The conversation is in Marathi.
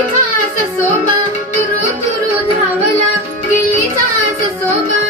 किल्लीचा ससोबा तुरु तुरु धावला किल्लीचा ससोबा